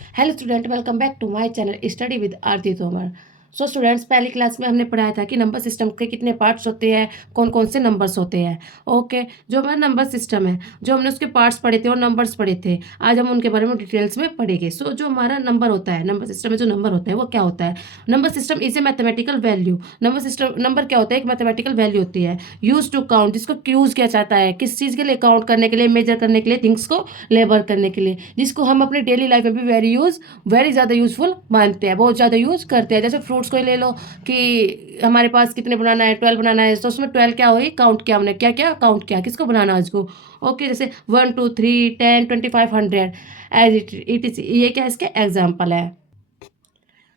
Hello student, welcome back to my channel study with Aarti Tomar. So students, पहली class में हमने पढ़ाया था कि नंबर सिस्टम के कितने पार्ट्स होते हैं, कौन कौन से नंबर्स होते हैं। ओके, जो हमारा नंबर सिस्टम है, जो हमने उसके पार्ट्स पढ़े थे और नंबर्स पढ़े थे, आज हम उनके बारे में डिटेल्स में पढ़ेंगे। सो जो हमारा नंबर होता है, नंबर सिस्टम में जो नंबर होता है वो क्या होता है। Number system is a mathematical value. Number system, number क्या होता है, एक मैथमेटिकल वैल्यू होती है यूज टू काउंट, जिसको यूज किया जाता है किस चीज़ के लिए, काउंट करने के लिए, मेजर करने के लिए, थिंग्स को लेबर करने के लिए, जिसको हम अपने डेली लाइफ में भी वेरी ज़्यादा यूज़फुल मानते हैं, बहुत ज़्यादा यूज़ करते हैं। जैसे फ्रूट्स को ही ले लो कि हमारे पास कितने बनाना है, 12 बनाना है, तो उसमें 12 क्या हुई, काउंट किया हमने, क्या क्या काउंट किया, किसको बनाना है उसको। ओके, जैसे 1 2 3 10 25 100 एज इट इज, ये क्या इसके एग्जाम्पल है।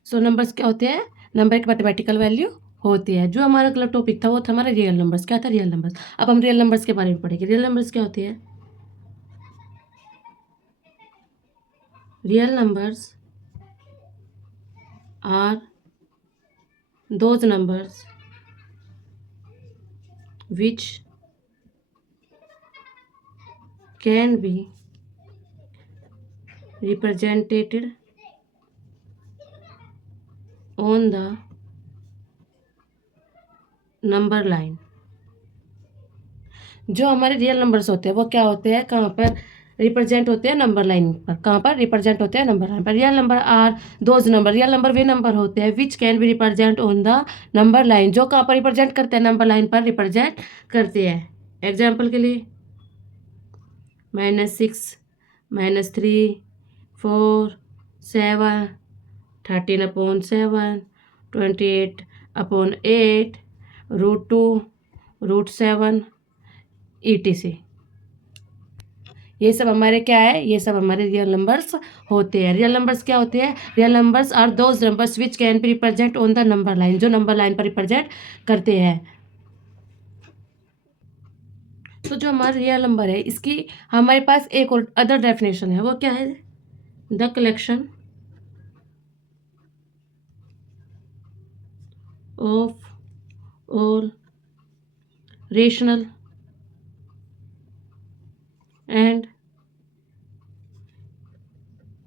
सो नंबर्स क्या होते हैं, नंबर एक मैथमेटिकल वैल्यू होती है। जो हमारा अगला टॉपिक था वो था हमारा रियल नंबर्स। क्या था, रियल नंबर्स। अब हम रियल नंबर्स के बारे में पढ़ेंगे। रियल नंबर्स क्या होती है। Real numbers are those numbers which can be represented on the number line। जो हमारे रियल नंबर्स होते हैं वो क्या होते हैं, कहाँ पर रिप्रेजेंट होते हैं, नंबर लाइन पर। कहाँ पर रिप्रेजेंट होते हैं, नंबर लाइन पर। Real number are those number, real number वे नंबर होते हैं which can be represent on the number line, जो कहाँ पर रिप्रेजेंट करते हैं, नंबर लाइन पर रिप्रेजेंट करते हैं। एग्जाम्पल के लिए -6 -3 4 7 13/7 28/8 √2 √7 ETC। ये सब हमारे क्या है, ये सब हमारे रियल नंबर्स होते हैं। रियल नंबर्स क्या होते हैं, real numbers are those numbers which can be represent on the number line, जो नंबर लाइन पर रिप्रेजेंट करते हैं। तो जो हमारा रियल नंबर है, इसकी हमारे पास एक और अदर डेफिनेशन है, वो क्या है, the collection of all rational and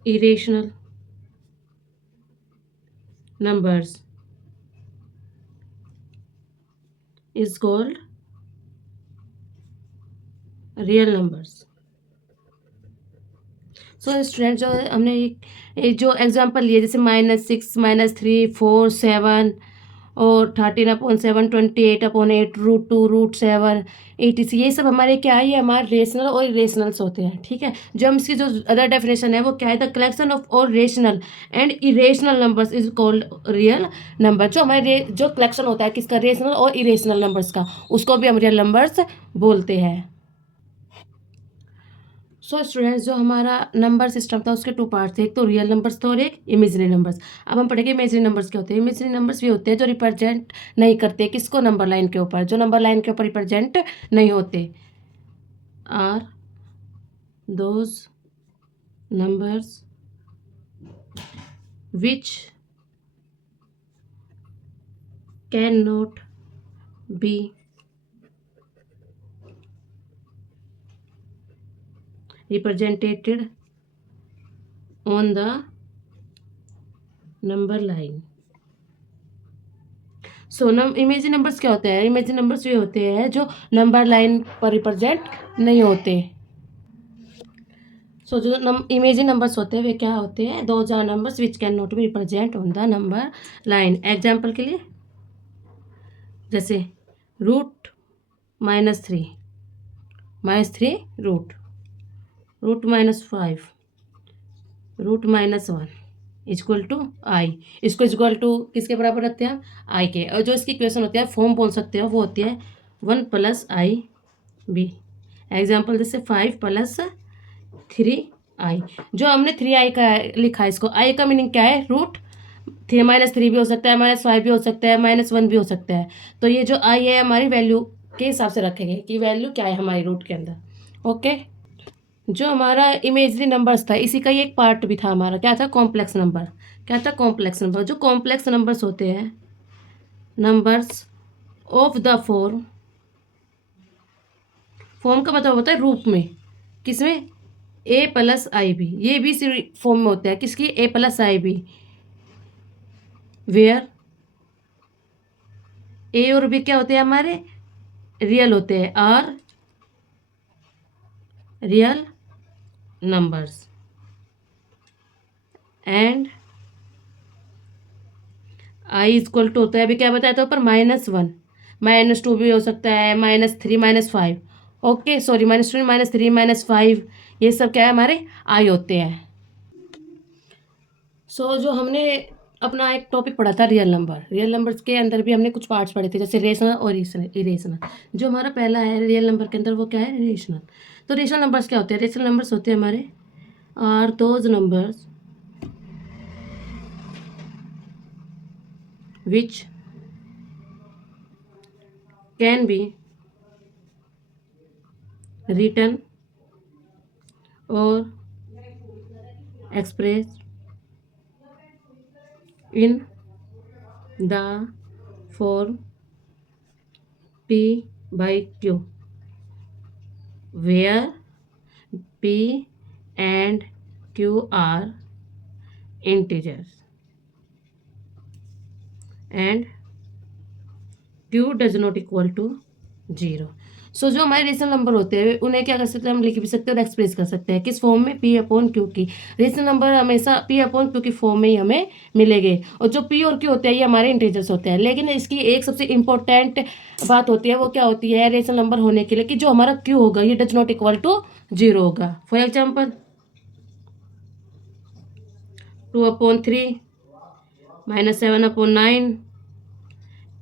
irrational numbers is called real numbers। So student, जो हमने जो एग्जांपल लिए, जैसे -6 -3 4 7 और 13/7 28/8 √2 √7 ETC, ये सब हमारे क्या है, ये हमारे रेशनल और इरेशनल्स होते हैं। ठीक है, जो हम इसकी जो अदर डेफिनेशन है वो क्या है, the collection of all rational and irrational numbers is called real number. जो हमारे जो कलेक्शन होता है किसका, रेशनल और इरेशनल नंबर्स का, उसको भी हम रियल नंबर्स बोलते हैं। सो स्टूडेंट्स, जो हमारा नंबर सिस्टम था उसके टू पार्ट थे, एक तो रियल नंबर्स थे और एक इमेजिनरी नंबर्स। अब हम पढ़ेंगे इमेजिनरी नंबर्स क्या होते हैं। इमेजिनरी नंबर्स भी होते हैं जो रिप्रेजेंट नहीं करते किसको, नंबर लाइन के ऊपर, जो नंबर लाइन के ऊपर रिप्रेजेंट नहीं होते। Are those numbers which can not be represented on the number line। So imagine numbers क्या होते हैं, इमेजिन नंबर्स वे होते हैं जो नंबर लाइन पर रिप्रेजेंट नहीं होते। सो जो इमेजिन नंबर्स होते हैं वे क्या होते हैं, those are numbers which can not be represent on the number line. Example के लिए जैसे √-3 -3 √-5 √-1 इक्वल टू आई। इसको इक्वल टू किसके बराबर रखते हैं, आई के। और जो इसकी इक्वेशन होती है, फॉर्म बोल सकते हो, वो होती है 1 + IB। एग्जाम्पल जैसे 5 + 3I। जो हमने 3I का लिखा है, इसको आई का मीनिंग क्या है, -3 भी हो सकता है, -5 भी हो सकता है, -1 भी हो सकता है। तो ये जो आई है हमारी वैल्यू के हिसाब से रखेंगे कि वैल्यू क्या है हमारी रूट के अंदर। ओके, जो हमारा इमेजरी नंबर्स था इसी का ही एक पार्ट भी था हमारा, क्या था, कॉम्प्लेक्स नंबर। क्या था, कॉम्प्लेक्स नंबर। जो कॉम्प्लेक्स नंबर्स होते हैं, नंबर्स ऑफ द फॉर्म का मतलब होता है रूप में, किसमें, ए प्लस आई बी, ये भी इसी फॉर्म में होता है, किसकी, A plus I B, where A और बी क्या होते हैं हमारे, रियल होते हैं, are real numbers, and I equal to होता है, अभी क्या बताया था ऊपर, -1, -2 भी हो सकता है, -3, -5, ओके सॉरी, -2, -3, -5, ये सब क्या है हमारे आई होते हैं। जो हमने अपना एक टॉपिक पढ़ा था रियल नंबर, रियल नंबर्स के अंदर भी हमने कुछ पार्ट्स पढ़े थे, जैसे रेशनल और इरेशनल। जो हमारा पहला है रियल नंबर के अंदर, वो क्या है, रेशनल। तो रेशनल नंबर्स क्या होते हैं, रेशनल नंबर्स होते हैं हमारे are those numbers which can be written or expressed in the form P by Q, where P and Q are integers and Q does not equal to 0। जो हमारे rational number होते हैं उन्हें क्या कर सकते हैं, हम लिख भी सकते हैं और एक्सप्रेस कर सकते हैं, किस फॉर्म में, पी अपॉन क्यू की। रेशनल नंबर हमेशा पी अपॉन क्यू की फॉर्म में ही हमें मिलेंगे, और जो पी और क्यू होते हैं ये हमारे इंटीजर्स होते हैं। लेकिन इसकी एक सबसे इंपॉर्टेंट बात होती है, वो क्या होती है रेशनल नंबर होने के लिए, कि जो हमारा क्यू होगा ये डज नॉट इक्वल टू 0 होगा। For example 2/3, -7/9,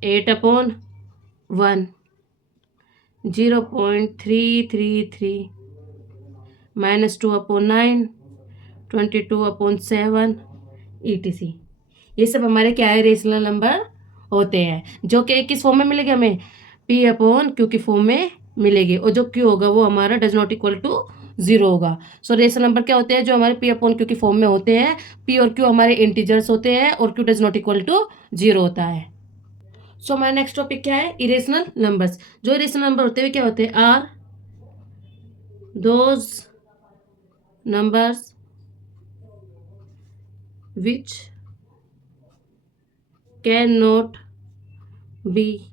8/1, 0.333, -2/9, 22/7, etc। ये सब हमारे क्या है, रेशनल नंबर होते हैं, जो कि किस फॉर्म में मिलेगा हमें, पी अपॉन क्यू की फॉर्म में मिलेगी, और जो क्यू होगा वो हमारा डज नॉट इक्वल टू 0 होगा। रेशनल नंबर क्या होते हैं, जो हमारे पी अपॉन क्यू की फॉर्म में होते हैं, पी और क्यू हमारे इंटीजर्स होते हैं, और Q does not equal to 0 होता है। हमारा नेक्स्ट टॉपिक क्या है, इरेशनल नंबर्स। जो इरेशनल नंबर होते हैं क्या होते हैं, are those numbers which can not be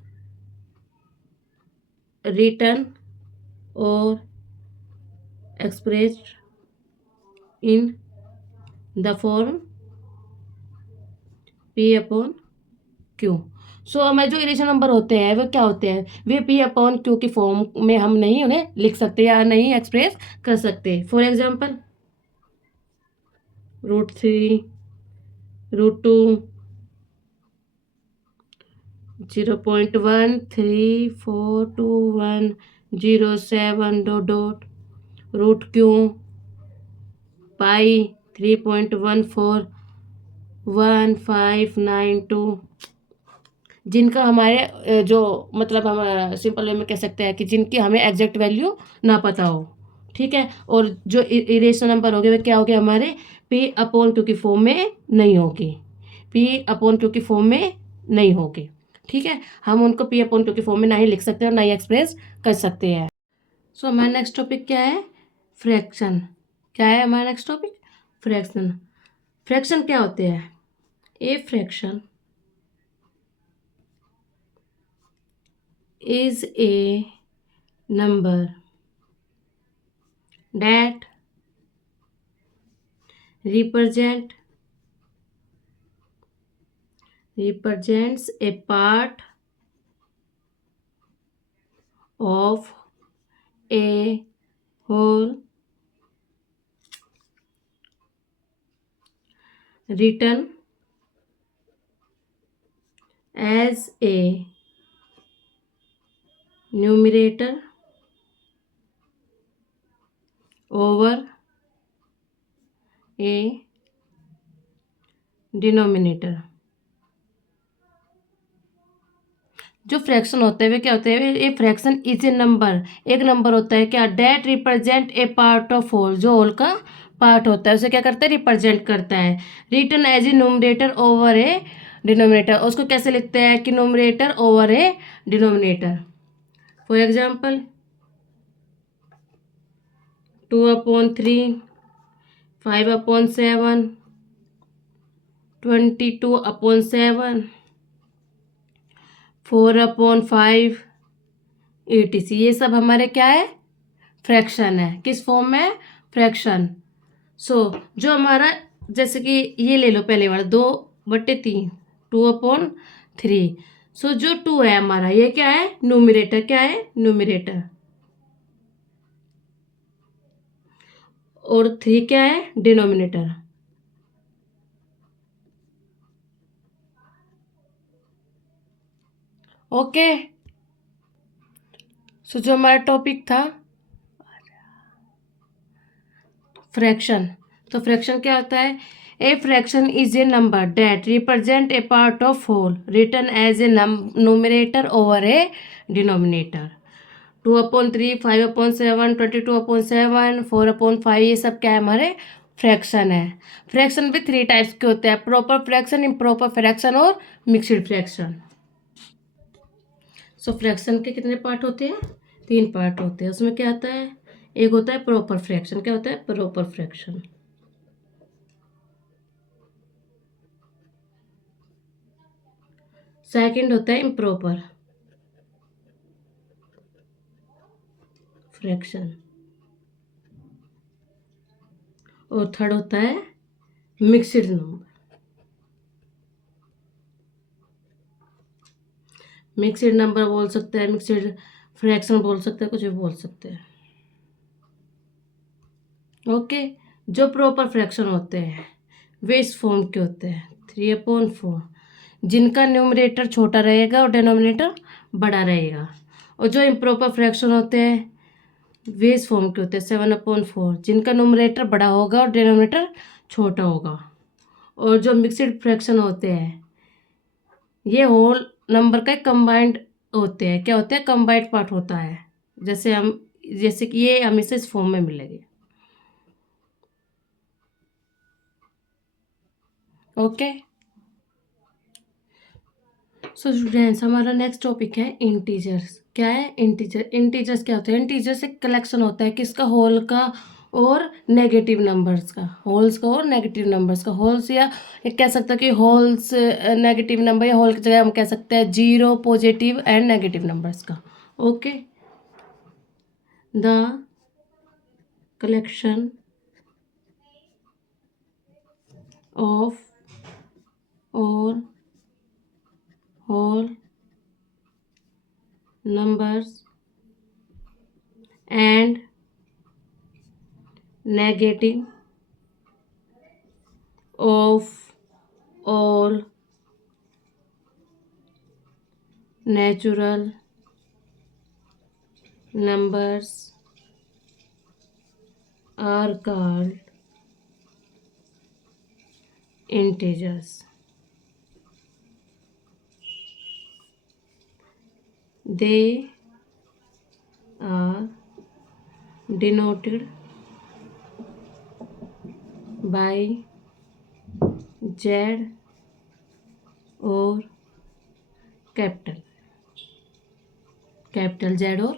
written or expressed in the form P upon Q। हमारे जो इरेशनल नंबर होते हैं वो क्या होते हैं, वे P अपॉन Q की फॉर्म में हम नहीं उन्हें लिख सकते या नहीं एक्सप्रेस कर सकते। फॉर एग्जाम्पल √3, √2, 0.1342107 ... √Q, पाई 3.141592, जिनका हमारे जो मतलब हम सिंपल वे में कह सकते हैं कि जिनकी हमें एग्जैक्ट वैल्यू ना पता हो, ठीक है। और जो इरेशनल नंबर हो गए वे क्या हो गए हमारे, पी अपॉन क्यू की फॉर्म में नहीं होगी, पी अपॉन क्यू की फॉर्म में नहीं होगी, ठीक है। हम उनको पी अपॉन क्यू की फॉर्म में ना ही लिख सकते हैं और ना ही एक्सप्रेस कर सकते हैं। हमारा नेक्स्ट टॉपिक क्या है, फ्रैक्शन। क्या है हमारा नेक्स्ट टॉपिक, फ्रैक्शन। फ्रैक्शन क्या होते हैं, a fraction is a number that represents a part of a whole written as a numerator over a denominator। जो फ्रैक्शन होते हैं वे क्या होते हैं, a fraction is a number, एक नंबर होता है क्या, that represent a part of whole, जो होल का पार्ट होता है उसे क्या करता है, रिप्रेजेंट करता है। Written as a numerator over a denominator, उसको कैसे लिखते हैं कि numerator over a denominator. For example 2/3, 5/7, 22/7, 4/5, etc। ये सब हमारे क्या है, फ्रैक्शन है। किस फॉर्म में, फ्रैक्शन। जो हमारा, जैसे कि ये ले लो पहले वाला 2/3, 2/3। जो 2 है हमारा, ये क्या है, न्यूमरेटर, क्या है, न्यूमरेटर। और 3 क्या है, डिनोमिनेटर। ओके। जो हमारा टॉपिक था फ्रैक्शन, तो फ्रैक्शन क्या होता है, a fraction is a number that represent a part of whole written as a numerator over a denominator. 2/3, 5/7, 22/7, 4/5, ये सब क्या है, हमारे फ्रैक्शन है। फ्रैक्शन भी 3 टाइप्स के होते हैं, प्रॉपर फ्रैक्शन, इम्प्रॉपर फ्रैक्शन और मिक्सड फ्रैक्शन। फ्रैक्शन के कितने पार्ट होते हैं, 3 पार्ट होते हैं। उसमें क्या आता है, एक होता है प्रॉपर फ्रैक्शन। क्या होता है, प्रॉपर फ्रैक्शन। सेकंड होता है इम्प्रॉपर फ्रैक्शन। और थर्ड होता है मिक्सड नंबर। मिक्सड नंबर बोल सकते हैं, मिक्सड फ्रैक्शन बोल सकते हैं, कुछ भी बोल सकते हैं। ओके। जो प्रॉपर फ्रैक्शन होते हैं वे इस फॉर्म के होते हैं, 3/4, जिनका न्यूमरेटर छोटा रहेगा और डिनोमिनेटर बड़ा रहेगा। और जो इम्प्रॉपर फ्रैक्शन होते हैं वे इस फॉर्म के होते हैं, 7/4, जिनका न्यूमरेटर बड़ा होगा और डिनोमिनेटर छोटा होगा। और जो मिक्सड फ्रैक्शन होते हैं ये होल नंबर का कंबाइंड होते हैं। क्या होते हैं, कंबाइंड पार्ट होता है। जैसे कि ये हमेशा इस फॉर्म में मिलेंगे। ओके। स्टूडेंट्स, हमारा नेक्स्ट टॉपिक है इंटीजर्स। क्या है, इंटीजर। इंटीजर्स क्या होते हैं, इंटीजर्स एक कलेक्शन होता है किसका, होल का और नेगेटिव नंबर्स का। होल्स का और नेगेटिव नंबर्स का। होल्स, या एक कह सकते हैं कि होल्स नेगेटिव नंबर, या होल की जगह हम कह सकते हैं zero, positive and negative numbers का। Okay. The collection of all whole numbers and negative of all natural numbers are called integers. They are denoted by Z or capital Z और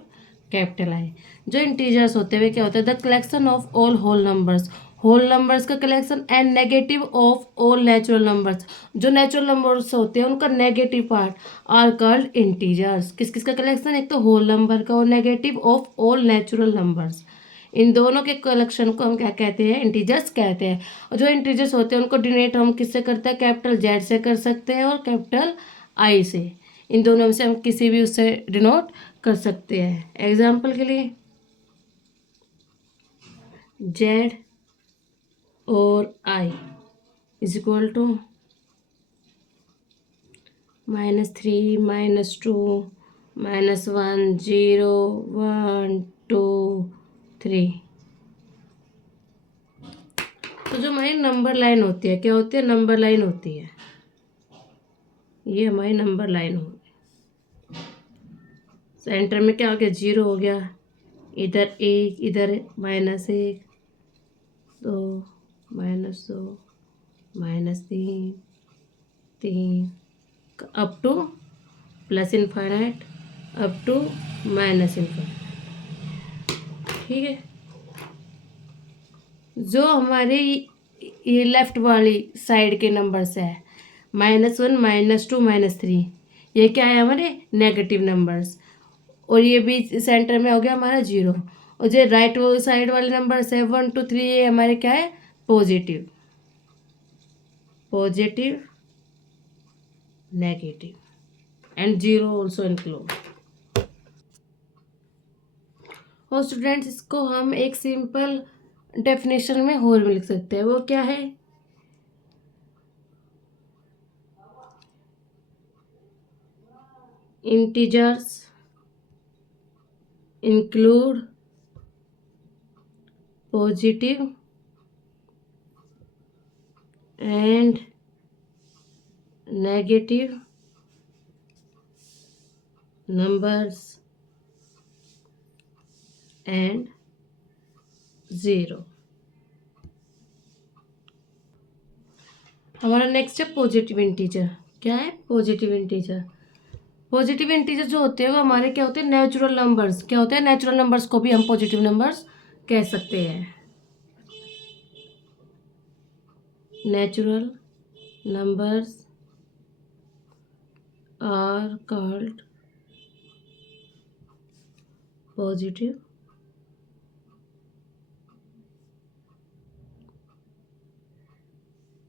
capital I। जो integers होते हुए क्या होता है, the collection of all whole numbers, whole numbers का collection, and negative of all natural numbers, जो natural numbers होते हैं उनका negative part are called integers. किस किस का कलेक्शन, एक तो होल नंबर का और negative of all natural numbers. इन दोनों के कलेक्शन को हम क्या कहते हैं, इंटीजर्स कहते हैं। और जो इंटीजर्स होते हैं उनको डिनोट हम किससे करते हैं, कैपिटल Z से कर सकते हैं और कैपिटल I से। इन दोनों में से हम किसी भी उससे डिनोट कर सकते हैं। एग्जाम्पल के लिए Z और I इज इक्वल टू -3, -2, -1, 0, 1, 2, 3। तो जो हमारी नंबर लाइन होती है, क्या होती है, नंबर लाइन होती है। ये हमारी नंबर लाइन होगी। सेंटर में क्या हो गया, 0 हो गया, इधर 1, इधर -1, 2, -2, -3, 3, up to plus infinite, up to minus infinite. ठीक है। जो हमारे ये लेफ्ट वाली साइड के नंबर्स है, -1, -2, -3, ये क्या है हमारे नेगेटिव नंबर्स। और ये बीच सेंटर में हो गया हमारा 0। और जो राइट साइड वाले नंबर्स है 1, 2, 3, ये हमारे क्या है positive, positive, negative and 0 also include. और स्टूडेंट्स इसको हम एक सिंपल डेफिनेशन में और भी लिख सकते हैं, वो क्या है, integers include positive and negative numbers and 0। हमारा नेक्स्ट है पॉजिटिव इंटीजर। क्या है पॉजिटिव इंटीजर? पॉजिटिव इंटीजर जो होते हैं वो हमारे क्या होते हैं नेचुरल नंबर्स। क्या होते हैं नेचुरल नंबर्स को भी हम पॉजिटिव नंबर्स कह सकते हैं। Natural numbers are called positive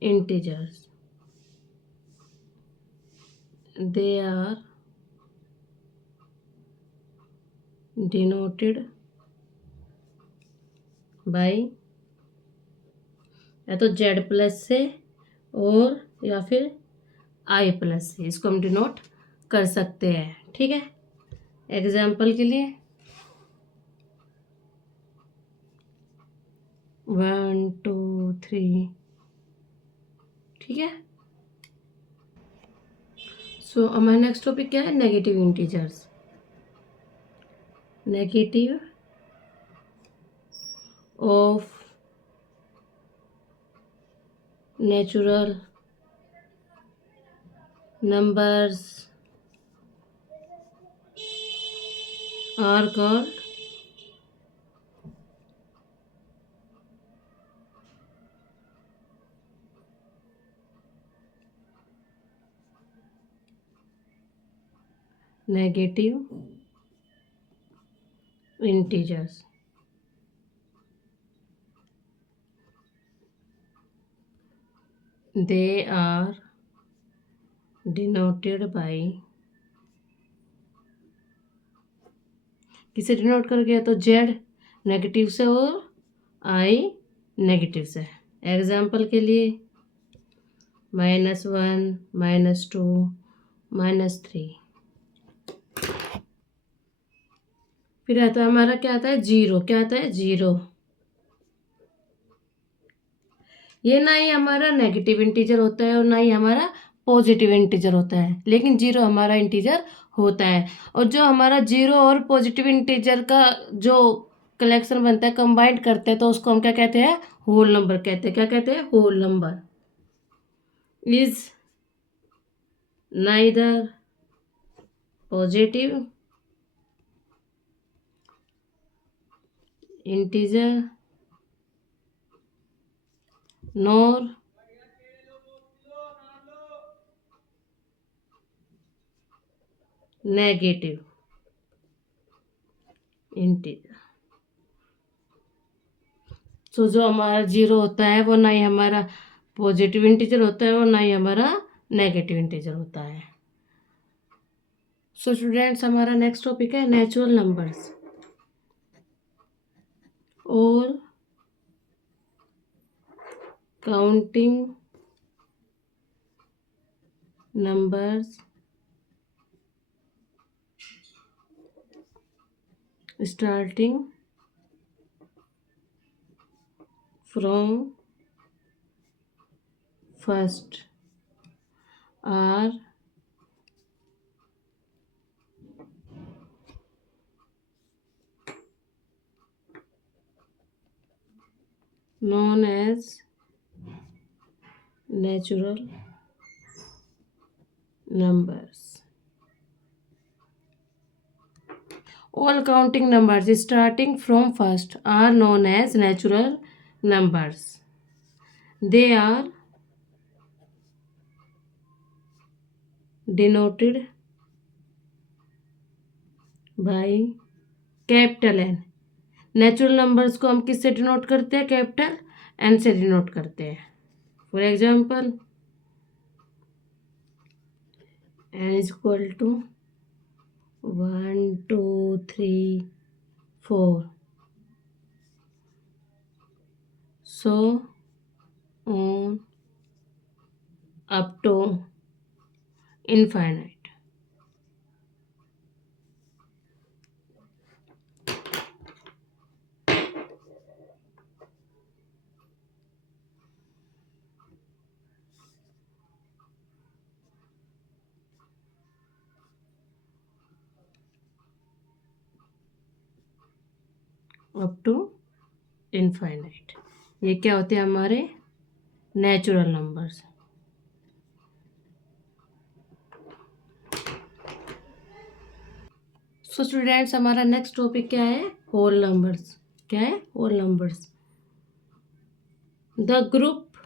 integers, they are denoted by या तो z प्लस से और या फिर i प्लस से, इसको हम डिनोट कर सकते हैं। ठीक है, एग्जाम्पल के लिए 1, 2, 3। ठीक है, सो हमारा नेक्स्ट टॉपिक क्या है negative integers. Negative of natural numbers are called negative integers। They are denoted by, किसे डिनोट कर गया तो z नेगेटिव से और i नेगेटिव से। एग्जाम्पल के लिए -1, -2, -3। फिर आता है हमारा क्या आता है 0। क्या आता है 0। ये ना ही हमारा नेगेटिव इंटीजर होता है और ना ही हमारा पॉजिटिव इंटीजर होता है, लेकिन 0 हमारा इंटीजर होता है। और जो हमारा 0 और पॉजिटिव इंटीजर का जो कलेक्शन बनता है कंबाइंड करते हैं तो उसको हम क्या कहते हैं होल नंबर कहते हैं। क्या कहते हैं whole number is neither positive integer nor negative integer. So जो हमारा 0 होता है वो ना ही हमारा पॉजिटिव इंटीजर होता है और ना ही हमारा नेगेटिव इंटीजर होता है। सो स्टूडेंट्स हमारा नेक्स्ट टॉपिक है नेचुरल नंबर्स और counting numbers starting from first are known as natural numbers। All counting numbers starting from first are known as natural numbers. They are denoted by capital N. नेचुरल नंबर्स को हम किससे denote करते हैं? Capital N से denote करते हैं. For example, N is equal to 1 2 3 4, so on up to infinite. Up to infinite. ये क्या होते हैं? हमारे नेचुरल नंबर्स. सो स्टूडेंट्स, हमारा नेक्स्ट टॉपिक क्या है? Whole numbers. क्या है? Whole numbers. The group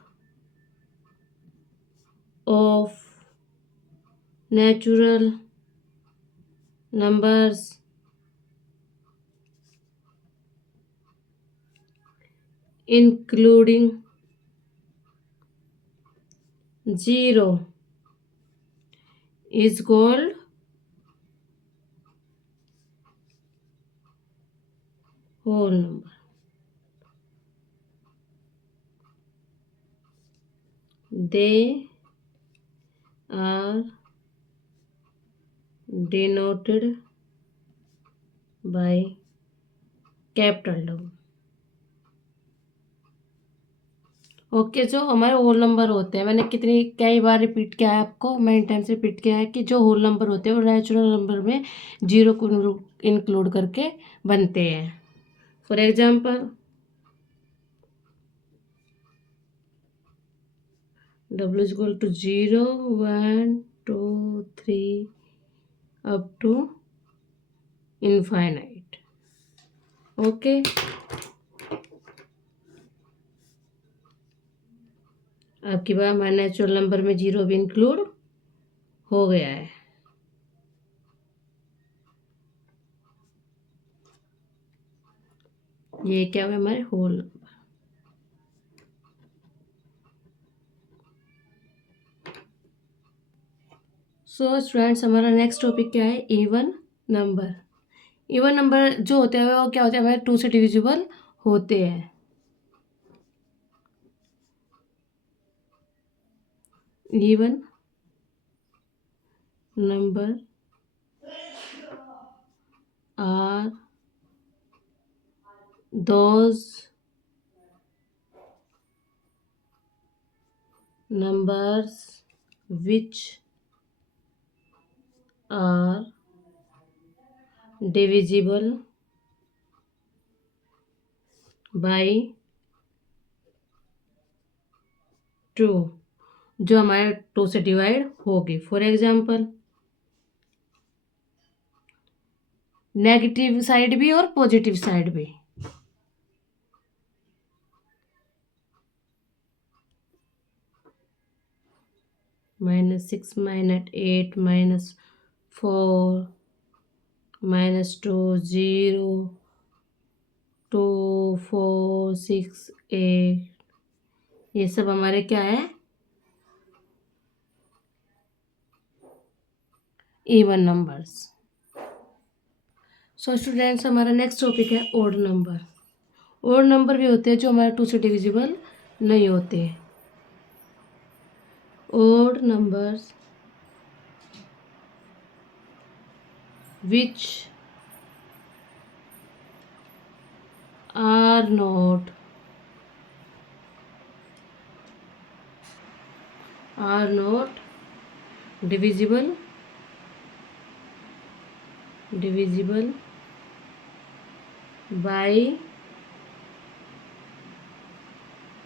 of natural numbers including 0 is called whole number. They are denoted by capital W. Okay, जो हमारे होल नंबर होते हैं, मैंने कई बार रिपीट किया है आपको, मैनी टाइम्स रिपीट किया है कि जो होल नंबर होते हैं वो नेचुरल नंबर में जीरो को इंक्लूड करके बनते हैं. For example, W is equal to 0 1 2 3 up to infinite. Okay. आपकी बात, हमारे नेचुरल नंबर में जीरो भी इंक्लूड हो गया है. ये क्या हुआ? हमारे होल नंबर. सो स्टूडेंट्स, हमारा नेक्स्ट टॉपिक क्या है? Even number. इवन नंबर जो होते हैं वो क्या होते हैं? हमारे 2 से डिविजिबल होते हैं. Even number are those numbers which are divisible by 2, जो हमारे 2 से डिवाइड होगी. फॉर एग्जाम्पल, नेगेटिव साइड भी और पॉजिटिव साइड भी. -6 -8 -4 -2 0 2 4 6 8, ये सब हमारे क्या है? Even numbers. सो स्टूडेंट्स, हमारा नेक्स्ट टॉपिक है ओड नंबर. ओड नंबर भी होते हैं जो हमारे 2 से डिविजिबल नहीं होते. Odd numbers which are not divisible by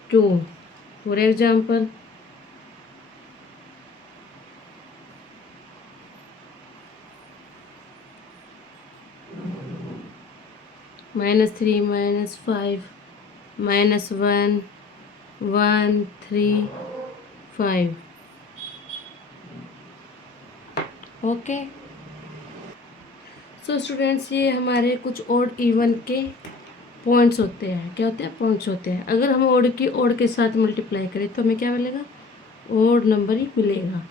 2. For example, -3 -5 -1 1 3 5। Okay. So students, ये हमारे कुछ ओड इवन के पॉइंट्स होते हैं। क्या होते हैं? पॉइंट्स होते हैं। अगर हम ओड की ओड के साथ मल्टीप्लाई करें तो हमें क्या मिलेगा? ओड नंबर ही मिलेगा।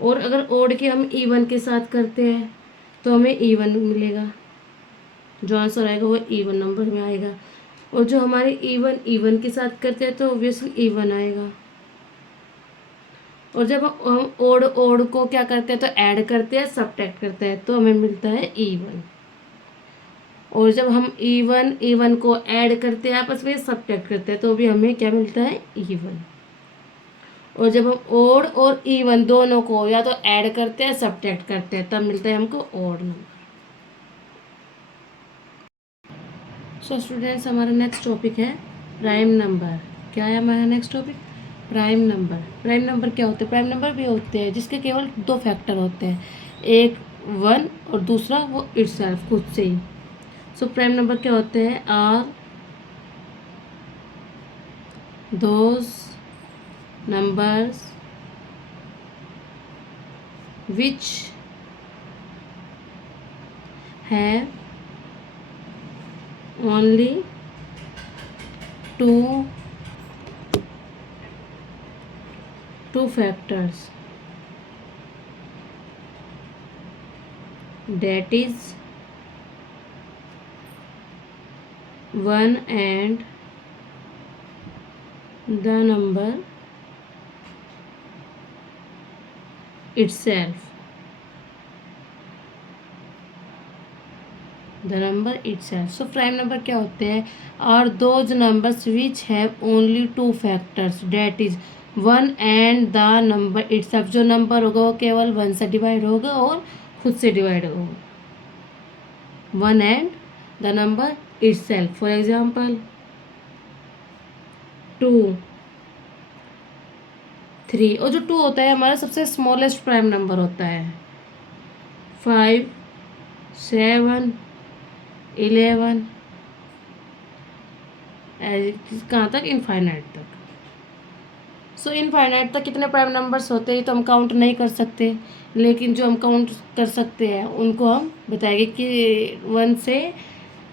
और अगर ओड के हम इवन के साथ करते हैं तो हमें इवन मिलेगा। जो आंसर आएगा वो इवन नंबर में आएगा। और जो हमारे इवन इवन के साथ करते हैं तो ऑब्वियसली इवन आएगा। और जब हम ओड ओड को क्या करते हैं तो ऐड करते हैं, सब्ट्रैक्ट करते हैं, तो हमें मिलता है इवन। और जब हम इवन इवन को ऐड करते हैं आपस में, सब्ट्रैक्ट करते हैं, तो भी हमें क्या मिलता है? इवन। और जब हम ओड और इवन दोनों को या तो ऐड करते हैं, सब्ट्रैक्ट करते हैं, तब मिलता है हमको ओड नंबर। सो स्टूडेंट्स, हमारा नेक्स्ट टॉपिक है प्राइम नंबर। क्या है हमारा next topic? Prime number. Prime number क्या होते हैं? प्राइम नंबर भी होते हैं जिसके केवल दो फैक्टर होते हैं, एक 1 और दूसरा वो इटसेल्फ, खुद से ही। सो प्राइम नंबर क्या होते हैं? Are those numbers which have only two factors, that is 1 and the number itself। the number itself। so prime number क्या होते हैं? are those numbers which have only two factors, that is 1 and the number itself। जो number होगा वो केवल 1 से divide होगा और खुद से डिवाइड होगा। 1 and the number itself। for example 2 3। और जो 2 होता है हमारा सबसे स्मॉलेस्ट प्राइम नंबर होता है। 5 7 11 कहाँ तक? इनफाइनाइट तक। सो इनफाइनाइट तक कितने प्राइम नंबर्स होते हैं तो हम काउंट नहीं कर सकते, लेकिन जो हम काउंट कर सकते हैं उनको हम बताएंगे कि 1 से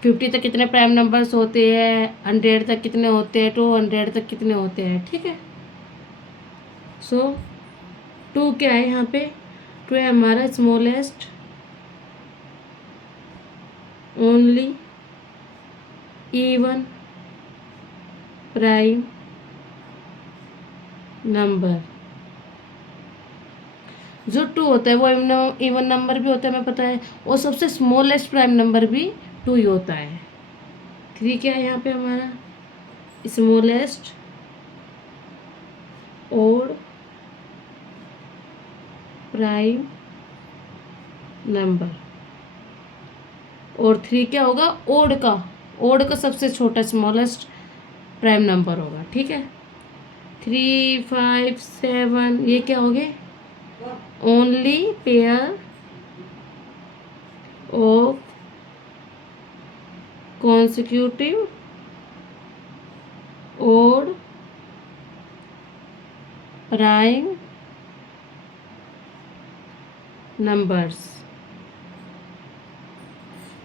50 तक कितने प्राइम नंबर्स होते हैं, 100 तक कितने होते हैं, 200 तक कितने होते हैं। ठीक है। सो 2 क्या है यहाँ पे? 2 है हमारा smallest only even prime number. जो 2 होता है वो इवन नंबर भी होता है, हमें पता है, और सबसे स्मॉलेस्ट प्राइम नंबर भी 2 ही होता है। 3 क्या है यहाँ पे हमारा? Smallest odd prime number. और 3 क्या होगा? ओड का सबसे छोटा स्मॉलेस्ट प्राइम नंबर होगा। ठीक है। 3 5 7 ये क्या हो गए? Only pair of consecutive odd prime numbers.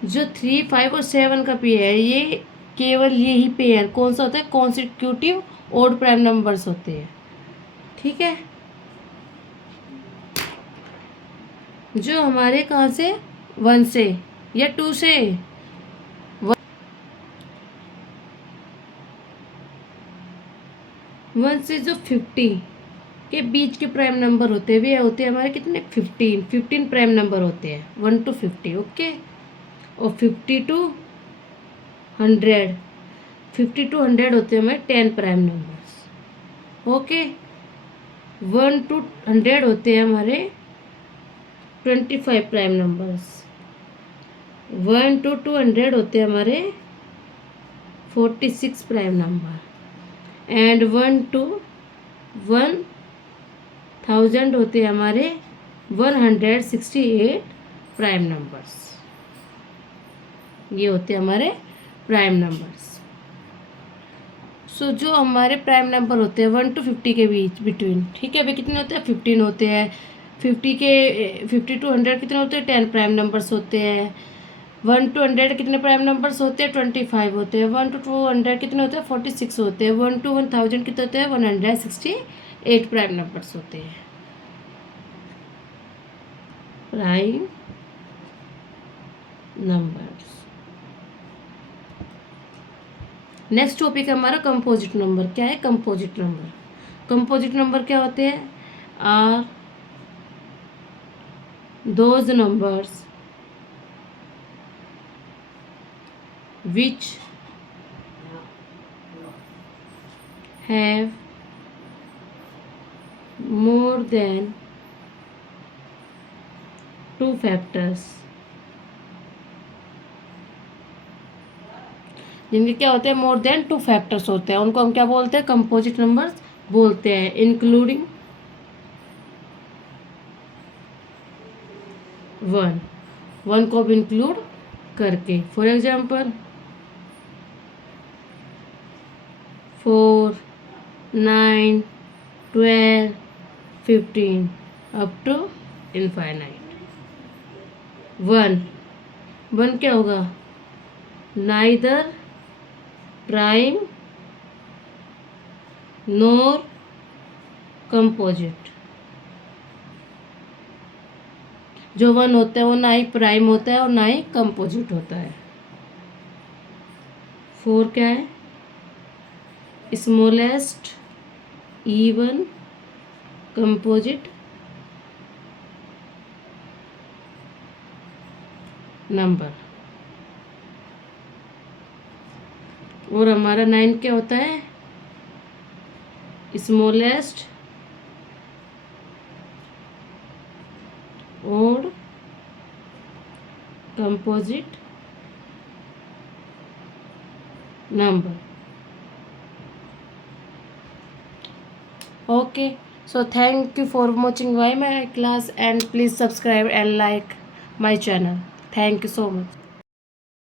जो 3 5 और 7 का पेयर है, ये केवल यही पेयर कौन सा होता है? कॉन्सिक्यूटिव ओड प्राइम नंबर्स होते हैं। ठीक है। जो हमारे कहाँ से? 1 से या 2 से? 1 से जो 50 के बीच के प्राइम नंबर होते हैं वे होते हैं हमारे कितने? 15 प्राइम नंबर होते हैं, 1 to 50। ओके। और 50 to 100 होते हैं हमारे 10 प्राइम नंबर्स। ओके। 1 to 100 होते हैं हमारे 25 प्राइम नंबर्स। 1 to 200 होते हैं हमारे 46 प्राइम नंबर। एंड 1 to 1000 होते हैं हमारे 168 प्राइम नंबर्स। ये होते हैं हमारे प्राइम नंबर्स। सो जो हमारे प्राइम नंबर होते हैं 1 to 50 के बीच बिटवीन, ठीक है, अभी कितने होते हैं 15 होते हैं। 50 to 100 कितने होते हैं 10 प्राइम नंबर्स होते हैं। 1 to 100 कितने प्राइम नंबर्स होते हैं 25 होते हैं। 1 to 200 कितने होते हैं 46 होते हैं। 1 to 1000 कितने होते हैं 168 प्राइम नंबर्स होते हैं। Prime numbers. नेक्स्ट टॉपिक है हमारा कंपोजिट नंबर। क्या है कंपोजिट नंबर? कंपोजिट नंबर क्या होते हैं? Are those numbers which have more than 2 factors, जिनके क्या होते हैं मोर देन 2 फैक्टर्स होते हैं, उनको हम क्या बोलते हैं कंपोजिट नंबर्स बोलते हैं। इंक्लूडिंग 1 को भी इंक्लूड करके। For example 4, 9, 12, 15 up to infinite. 1 क्या होगा? Neither prime nor composite. जो 1 होता है वो ना ही प्राइम होता है और ना ही कंपोजिट होता है। 4 क्या है? Smallest even composite number. और हमारा 9 क्या होता है? स्मॉलेस्ट और composite number. Okay, so thank you for watching my class and please subscribe and like my channel. Thank you so much.